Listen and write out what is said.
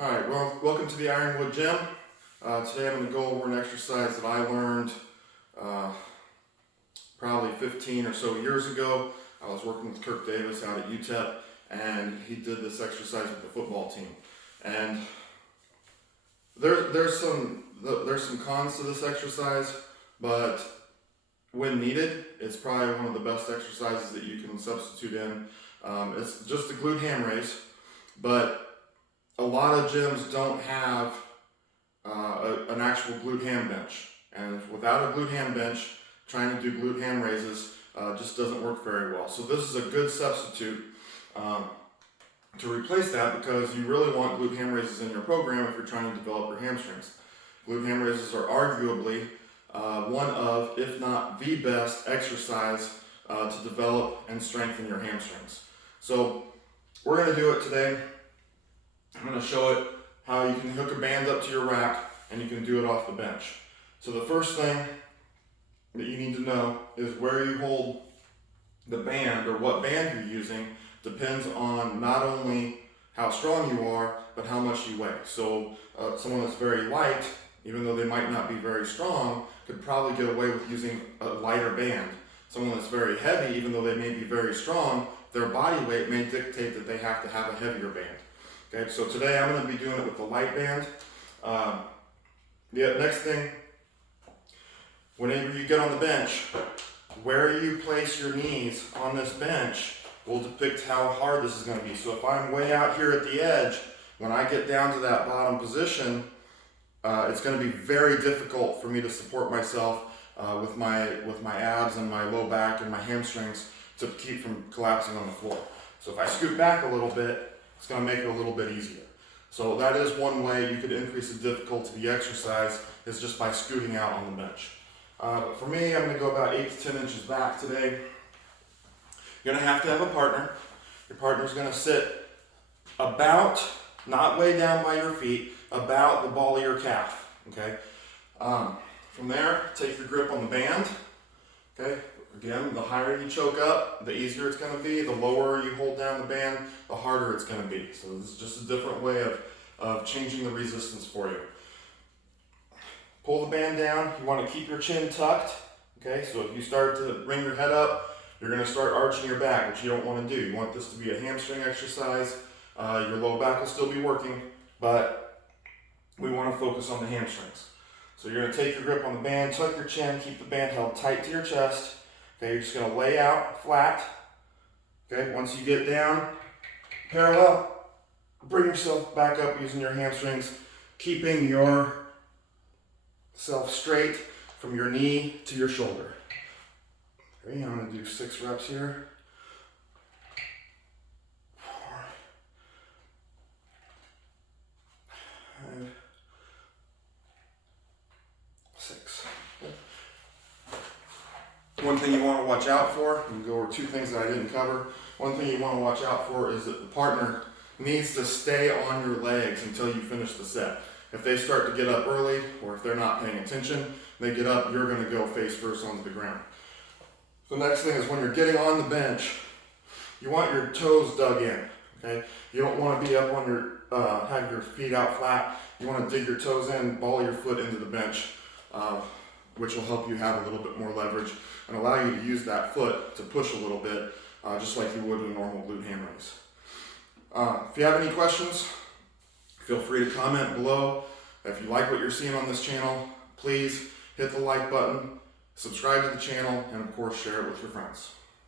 Alright, well, welcome to the Ironwood Gym. Today I'm going to go over an exercise that I learned probably 15 or so years ago. I was working with Kirk Davis out at UTEP, and he did this exercise with the football team. And there's some cons to this exercise, but when needed, it's probably one of the best exercises that you can substitute in. It's just a glute-ham raise, but a lot of gyms don't have an actual glute-ham bench, and without a glute-ham bench, trying to do glute-ham raises just doesn't work very well. So this is a good substitute to replace that, because you really want glute-ham raises in your program if you're trying to develop your hamstrings. Glute-ham raises are arguably one of, if not the best exercise to develop and strengthen your hamstrings. So we're going to do it today. I'm going to show it how you can hook a band up to your rack and you can do it off the bench. So the first thing that you need to know is where you hold the band, or what band you're using, depends on not only how strong you are, but how much you weigh. So someone that's very light, even though they might not be very strong, could probably get away with using a lighter band. Someone that's very heavy, even though they may be very strong, their body weight may dictate that they have to have a heavier band. Okay, so today I'm going to be doing it with the light band. The next thing, whenever you get on the bench, where you place your knees on this bench will depict how hard this is going to be. So if I'm way out here at the edge, when I get down to that bottom position, it's going to be very difficult for me to support myself with my abs and my low back and my hamstrings to keep from collapsing on the floor. So if I scoot back a little bit, it's going to make it a little bit easier. So that is one way you could increase the difficulty of the exercise, is just by scooting out on the bench. But for me, I'm going to go about 8 to 10 inches back today. You're going to have a partner. Your partner's going to sit about, not way down by your feet, about the ball of your calf. Okay. From there, take your grip on the band. Okay. Again, the higher you choke up, the easier it's going to be. The lower you hold down the band, the harder it's going to be. So this is just a different way of changing the resistance for you. Pull the band down. You want to keep your chin tucked. Okay, so if you start to bring your head up, you're going to start arching your back, which you don't want to do. You want this to be a hamstring exercise. Your low back will still be working, but we want to focus on the hamstrings. So you're going to take your grip on the band, tuck your chin, keep the band held tight to your chest. Okay, you're just going to lay out flat. Okay, once you get down parallel, bring yourself back up using your hamstrings, keeping yourself straight from your knee to your shoulder. Okay, I'm going to do 6 reps here. 4, 5, 6. One thing you want to watch out for, I'm going to go over 2 things that I didn't cover. One thing you want to watch out for is that the partner needs to stay on your legs until you finish the set. If they start to get up early, or if they're not paying attention, they get up, you're going to go face first onto the ground. The next thing is, when you're getting on the bench, you want your toes dug in. Okay? You don't want to be up on your, have your feet out flat. You want to dig your toes in, ball your foot into the bench, which will help you have a little bit more leverage and allow you to use that foot to push a little bit, just like you would in a normal glute-ham raise. If you have any questions, feel free to comment below. If you like what you're seeing on this channel, please hit the like button, subscribe to the channel, and of course share it with your friends.